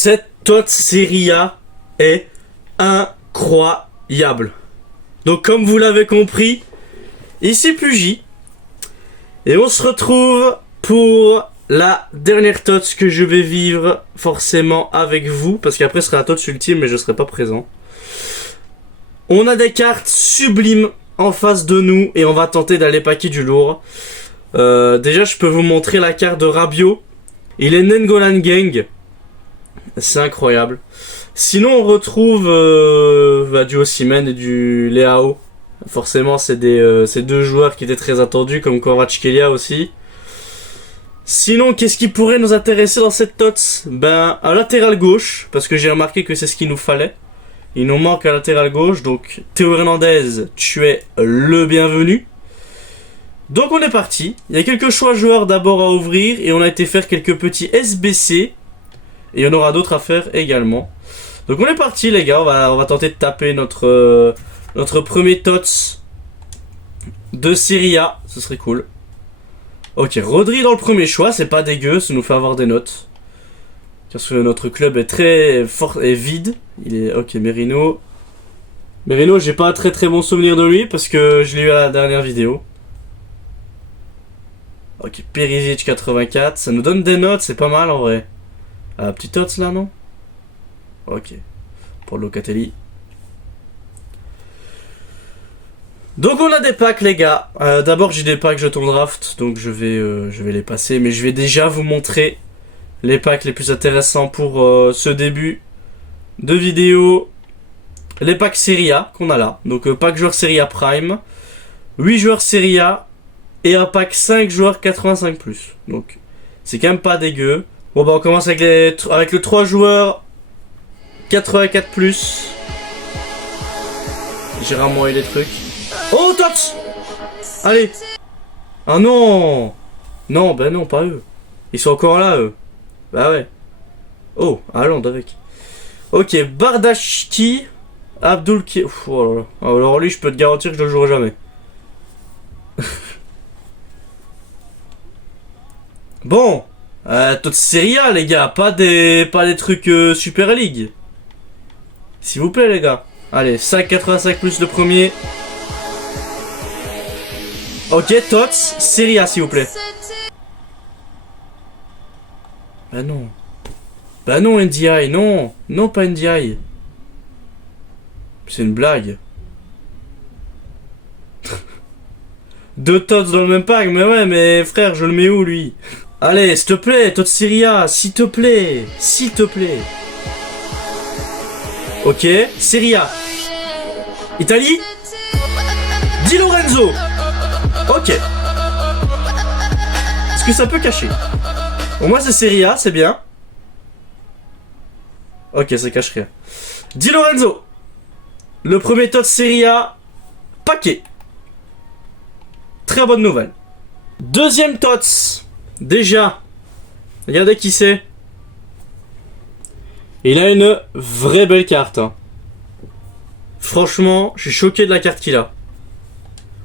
Cette TOTS Serie A est incroyable. Donc comme vous l'avez compris, ici Plugy. Et on se retrouve pour la dernière TOTS que je vais vivre forcément avec vous. Parce qu'après ce sera la TOTS ultime mais je serai pas présent. On a des cartes sublimes en face de nous et on va tenter d'aller paquer du lourd. Déjà je peux vous montrer la carte de Rabiot. Il est Nengolan Gang. C'est incroyable. Sinon on retrouve du Osimhen et du Leao. Forcément c'est deux joueurs qui étaient très attendus, comme Kvaratskhelia aussi. Sinon qu'est-ce qui pourrait nous intéresser dans cette TOTS? Ben un latéral gauche, parce que j'ai remarqué que c'est ce qu'il nous fallait. Il nous manque un latéral gauche, donc Théo Hernandez, tu es le bienvenu. Donc on est parti. Il y a quelques choix joueurs d'abord à ouvrir et on a été faire quelques petits SBC. Et il y en aura d'autres à faire également. Donc on est parti les gars, on va tenter de taper notre premier TOTS de Serie A. Ce serait cool. Ok, Rodri dans le premier choix, c'est pas dégueu, ça nous fait avoir des notes. Parce que notre club est très fort et vide. Il est ok, Merino. Merino, j'ai pas un très très bon souvenir de lui parce que je l'ai eu à la dernière vidéo. Ok, Perisic 84, ça nous donne des notes, c'est pas mal en vrai. Ah, petit TOTS là, non? Ok, pour Locatelli. Donc on a des packs les gars. D'abord j'ai des packs jetons draft, donc je vais les passer, mais je vais déjà vous montrer les packs les plus intéressants pour ce début de vidéo. Les packs Serie A qu'on a là. Donc pack joueur Serie A Prime, 8 joueurs Serie A et un pack 5 joueurs 85+. Donc c'est quand même pas dégueu. Bon bah on commence avec le 3 joueurs 84+. J'ai rarement eu des trucs. Oh TOTS! Allez! Ah non! Non, bah non, pas eux. Ils sont encore là, eux. Bah ouais. Oh, allons avec. Ok, Bardashki, Abdul Ki... Oh là là. Alors lui, je peux te garantir que je le jouerai jamais. Bon, toute Serie A, les gars, pas des trucs Super League. S'il vous plaît, les gars. Allez, 5,85+ le premier. Ok, TOTS, Serie A, s'il vous plaît. Bah non. Bah non, NDI, non. Non, pas NDI. C'est une blague. Deux TOTS dans le même pack, mais ouais, mais frère, je le mets où, lui? Allez, s'il te plaît, TOTS Serie A, s'il te plaît. S'il te plaît. Ok, Serie A. Italie. Di Lorenzo. Ok. Est-ce que ça peut cacher? Au moins c'est Serie A, c'est bien. Ok, ça cache rien. Di Lorenzo. Le premier TOTS Serie A. Paquet. Très bonne nouvelle. Deuxième TOTS. Déjà. Regardez qui c'est. Il a une vraie belle carte. Hein. Franchement, je suis choqué de la carte qu'il a.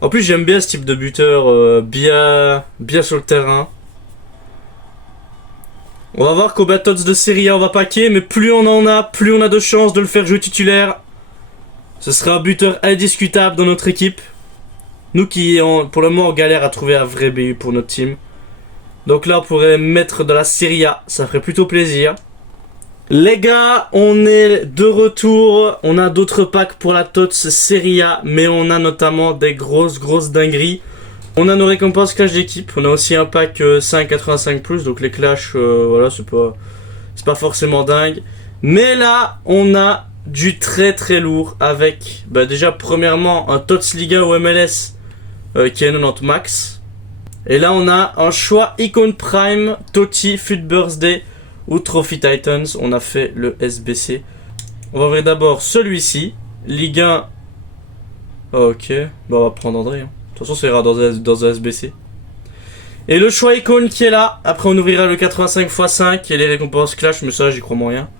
En plus, j'aime bien ce type de buteur bien sur le terrain. On va voir combien de TOTS de Serie A on va paquer, mais plus on en a, plus on a de chances de le faire jouer titulaire. Ce sera un buteur indiscutable dans notre équipe. Nous qui, pour le moment, on galère à trouver un vrai BU pour notre team. Donc là, on pourrait mettre de la Serie A, ça ferait plutôt plaisir. Les gars, on est de retour. On a d'autres packs pour la TOTS Serie A, mais on a notamment des grosses dingueries. On a nos récompenses clash d'équipe. On a aussi un pack 5,85+, donc les clashs, voilà, c'est pas forcément dingue. Mais là, on a du très lourd avec, bah déjà, premièrement, un TOTS Liga ou MLS qui est 90 max. Et là, on a un choix Icon Prime, Totti, Foot Birthday ou Trophy Titans. On a fait le SBC. On va ouvrir d'abord celui-ci. Ligue 1. Ok. Bah, on va prendre André. Hein. De toute façon, ça ira dans un SBC. Et le choix icône qui est là. Après, on ouvrira le 85x5 et les récompenses clash. Mais ça, j'y crois moyen.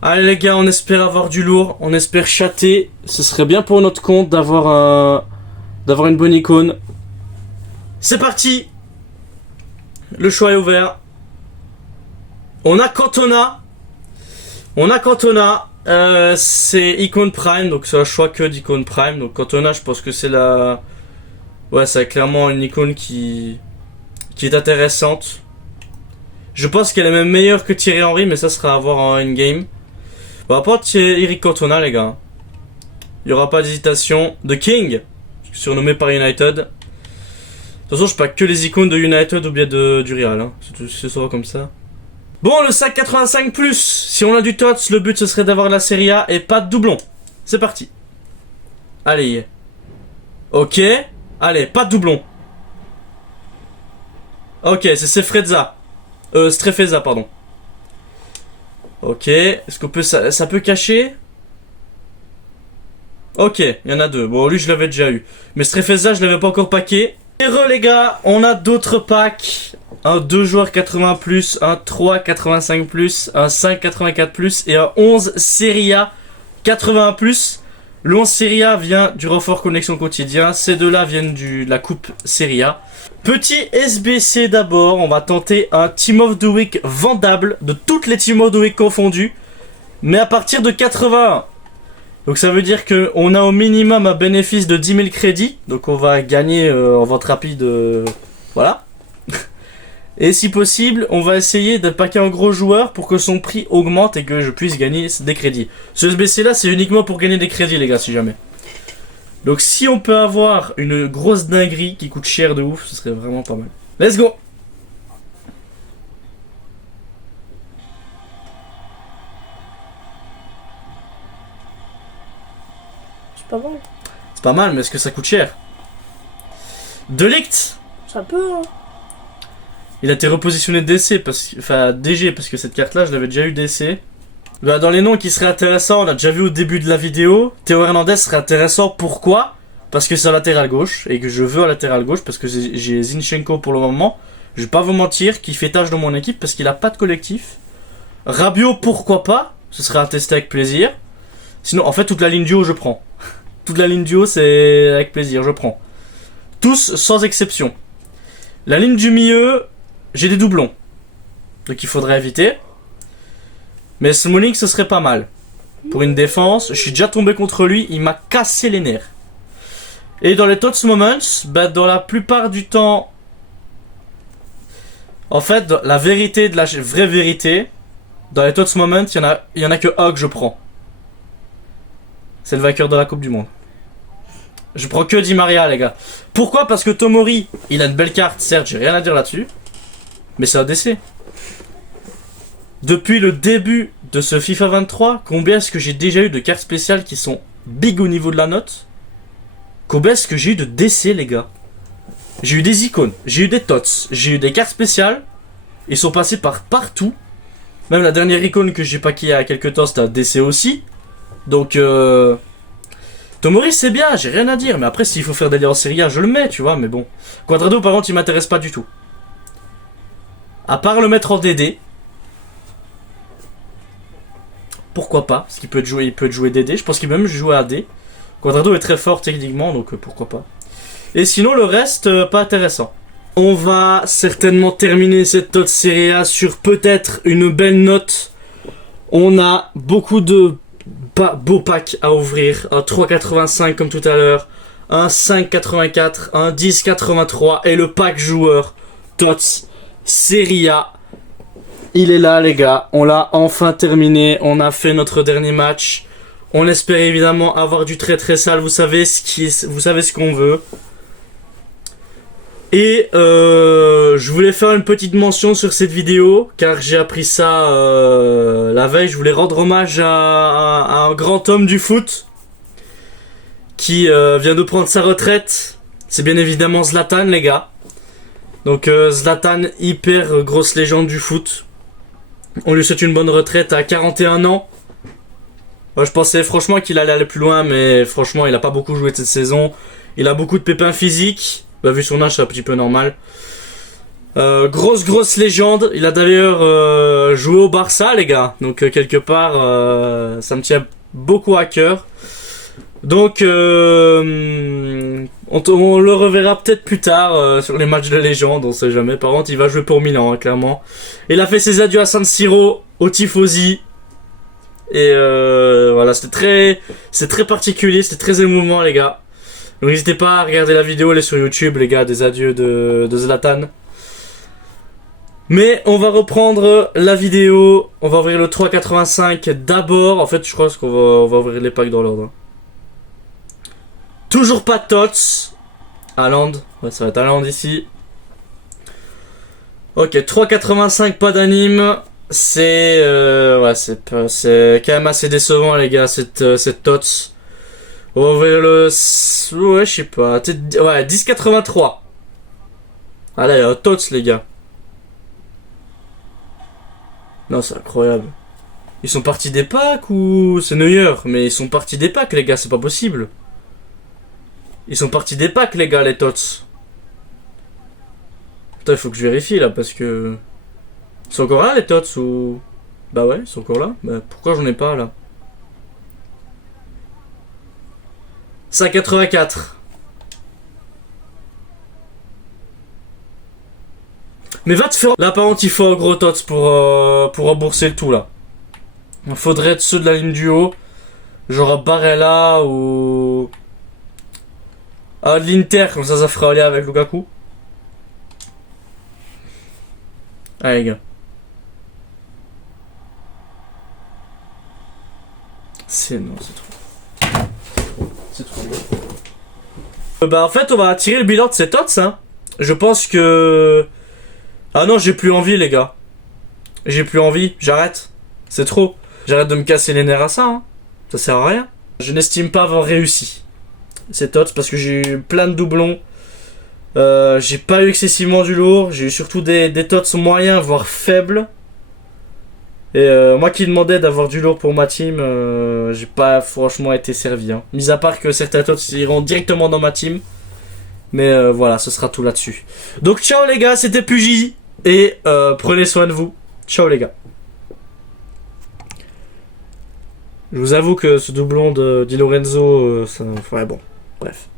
Allez, les gars, on espère avoir du lourd. On espère chatter. Ce serait bien pour notre compte d'avoir une bonne icône. C'est parti. Le choix est ouvert. On a Cantona. On a Cantona, c'est Icon Prime, donc c'est un choix que d'Icon Prime. Donc Cantona, je pense que c'est la... Ouais, c'est clairement une icône qui est intéressante. Je pense qu'elle est même meilleure que Thierry Henry, mais ça sera à voir en in-game. Bon, à part Eric Cantona, les gars. Il n'y aura pas d'hésitation. The King, surnommé par United. De toute façon, je pas que les icônes de United ou bien du Real. Hein. C'est souvent comme ça. Bon, le sac 85+. Si on a du TOTS, le but ce serait d'avoir la Serie A et pas de doublon. C'est parti. Allez. Ok. Allez, pas de doublon. Ok, c'est Strefezza, pardon. Ok, est-ce qu'on peut... Ça peut cacher? Ok, il y en a deux. Bon, lui, je l'avais déjà eu. Mais Strefezza, je l'avais pas encore packé. Heureux, les gars, on a d'autres packs. Un 2 joueurs 80+, un 3 85+, un 5 84+, et un 11 Serie A 81+. Le 11 Serie A vient du renfort connexion quotidien. Ces deux-là viennent de la coupe Serie A. Petit SBC d'abord. On va tenter un Team of the Week vendable de toutes les Team of the Week confondues. Mais à partir de 81. Donc ça veut dire qu'on a au minimum un bénéfice de 10 000 crédits. Donc on va gagner en vente rapide. Voilà. Et si possible, on va essayer de packer un gros joueur pour que son prix augmente et que je puisse gagner des crédits. Ce SBC là, c'est uniquement pour gagner des crédits, les gars, si jamais. Donc si on peut avoir une grosse dinguerie qui coûte cher de ouf, ce serait vraiment pas mal. Let's go! C'est pas mal. C'est pas mal, mais est-ce que ça coûte cher? De Ligt! Ça peut, hein. Il a été repositionné DC, enfin DG, parce que cette carte-là, je l'avais déjà eu DC. Bah, dans les noms qui seraient intéressants, on a déjà vu au début de la vidéo. Théo Hernandez serait intéressant, pourquoi? Parce que c'est un latéral gauche, et que je veux un latéral gauche, parce que j'ai Zinchenko pour le moment. Je vais pas vous mentir, qui fait tâche dans mon équipe, parce qu'il a pas de collectif. Rabiot, pourquoi pas? Ce serait à tester avec plaisir. Sinon, en fait, toute la ligne duo, je prends. Toute la ligne duo, c'est avec plaisir, je prends. Tous, sans exception. La ligne du milieu... J'ai des doublons. Donc il faudrait éviter. Mais Smalling, ce serait pas mal. Pour une défense, je suis déjà tombé contre lui, il m'a cassé les nerfs. Et dans les TOTS Moments, bah, dans la plupart du temps... En fait, la vérité de la vraie vérité, dans les TOTS Moments, il y en a que un que je prends. C'est le vainqueur de la Coupe du Monde. Je prends que Di Maria, les gars. Pourquoi? Parce que Tomori, il a une belle carte, certes, j'ai rien à dire là-dessus. Mais c'est un décès. Depuis le début de ce FIFA 23, combien est-ce que j'ai déjà eu de cartes spéciales qui sont big au niveau de la note? Combien est-ce que j'ai eu de décès, les gars? J'ai eu des icônes, j'ai eu des tots, j'ai eu des cartes spéciales. Ils sont passés par partout. Même la dernière icône que j'ai paquée il y a quelques temps, c'était un décès aussi. Donc, Tomori, c'est bien, j'ai rien à dire. Mais après, s'il faut faire des liens en Serie A, je le mets, tu vois. Mais bon. Quadrado, par contre, il m'intéresse pas du tout. À part le mettre en DD. Pourquoi pas? Parce qu'il peut être joué, il peut jouer DD. Je pense qu'il peut même jouer AD. Quadrado est très fort techniquement, donc pourquoi pas. Et sinon, le reste, pas intéressant. On va certainement terminer cette TOTS Serie A sur peut-être une belle note. On a beaucoup de beaux packs à ouvrir. Un 3,85 comme tout à l'heure. Un 5,84. Un 10,83. Et le pack joueur TOTS Serie A. Il est là, les gars. On l'a enfin terminé. On a fait notre dernier match. On espère évidemment avoir du très très sale. Vous savez ce qu'on veut. Et je voulais faire une petite mention sur cette vidéo, car j'ai appris ça la veille. Je voulais rendre hommage à un grand homme du foot qui vient de prendre sa retraite. C'est bien évidemment Zlatan, les gars. Donc Zlatan, hyper grosse légende du foot. On lui souhaite une bonne retraite à 41 ans. Moi, je pensais franchement qu'il allait aller plus loin, mais franchement il a pas beaucoup joué de cette saison. Il a beaucoup de pépins physiques. Bah, vu son âge, c'est un petit peu normal. Grosse légende. Il a d'ailleurs joué au Barça, les gars. Donc quelque part, ça me tient beaucoup à cœur. Donc on le reverra peut-être plus tard sur les matchs de légende, on sait jamais. Par contre, il va jouer pour Milan, hein, clairement. Il a fait ses adieux à San Siro, au Tifosi. Et voilà, c'est très particulier, c'était très émouvant les gars. Donc n'hésitez pas à regarder la vidéo, elle est sur YouTube les gars, des adieux de Zlatan. Mais on va reprendre la vidéo, on va ouvrir le 3,85 d'abord. En fait je crois qu'on va ouvrir les packs dans l'ordre. Toujours pas de Tots. Haaland, ouais ça va être Haaland ici. Ok, 3,85, pas d'anime. C'est ouais, c'est quand même assez décevant les gars cette Tots. On va ouvrir le ouais, je sais pas. Ouais, 10,83. Allez, Tots les gars. Non, c'est incroyable. Ils sont partis des packs ou c'est Neuer, mais ils sont partis des packs les gars, c'est pas possible. Ils sont partis des packs les gars, les Tots. Putain, il faut que je vérifie là parce que ils sont encore là les Tots ou bah ouais, ils sont encore là. Bah pourquoi j'en ai pas là? 5,84. Mais va te faire... Là par contre il faut un gros Tots pour rembourser le tout là. Il faudrait être ceux de la ligne du haut. Genre Barella ou... Ah, de l'Inter, comme ça fera aller avec Lukaku. Allez les gars. C'est trop. C'est trop. Bah en fait on va tirer le bilan de ces Tots hein. Je pense que... Ah non, j'ai plus envie les gars. J'ai plus envie, j'arrête. C'est trop. J'arrête de me casser les nerfs à ça hein. Ça sert à rien. Je n'estime pas avoir réussi ces Tots parce que j'ai eu plein de doublons. J'ai pas eu excessivement du lourd. J'ai eu surtout des Tots moyens voire faibles. Et moi qui demandais d'avoir du lourd pour ma team, j'ai pas franchement été servi hein. Mis à part que certains Tots iront directement dans ma team. Mais voilà, ce sera tout là-dessus. Donc ciao les gars, c'était Pugy. Et prenez soin de vous. Ciao les gars. Je vous avoue que ce doublon de Di Lorenzo, ça... ouais bon, bref.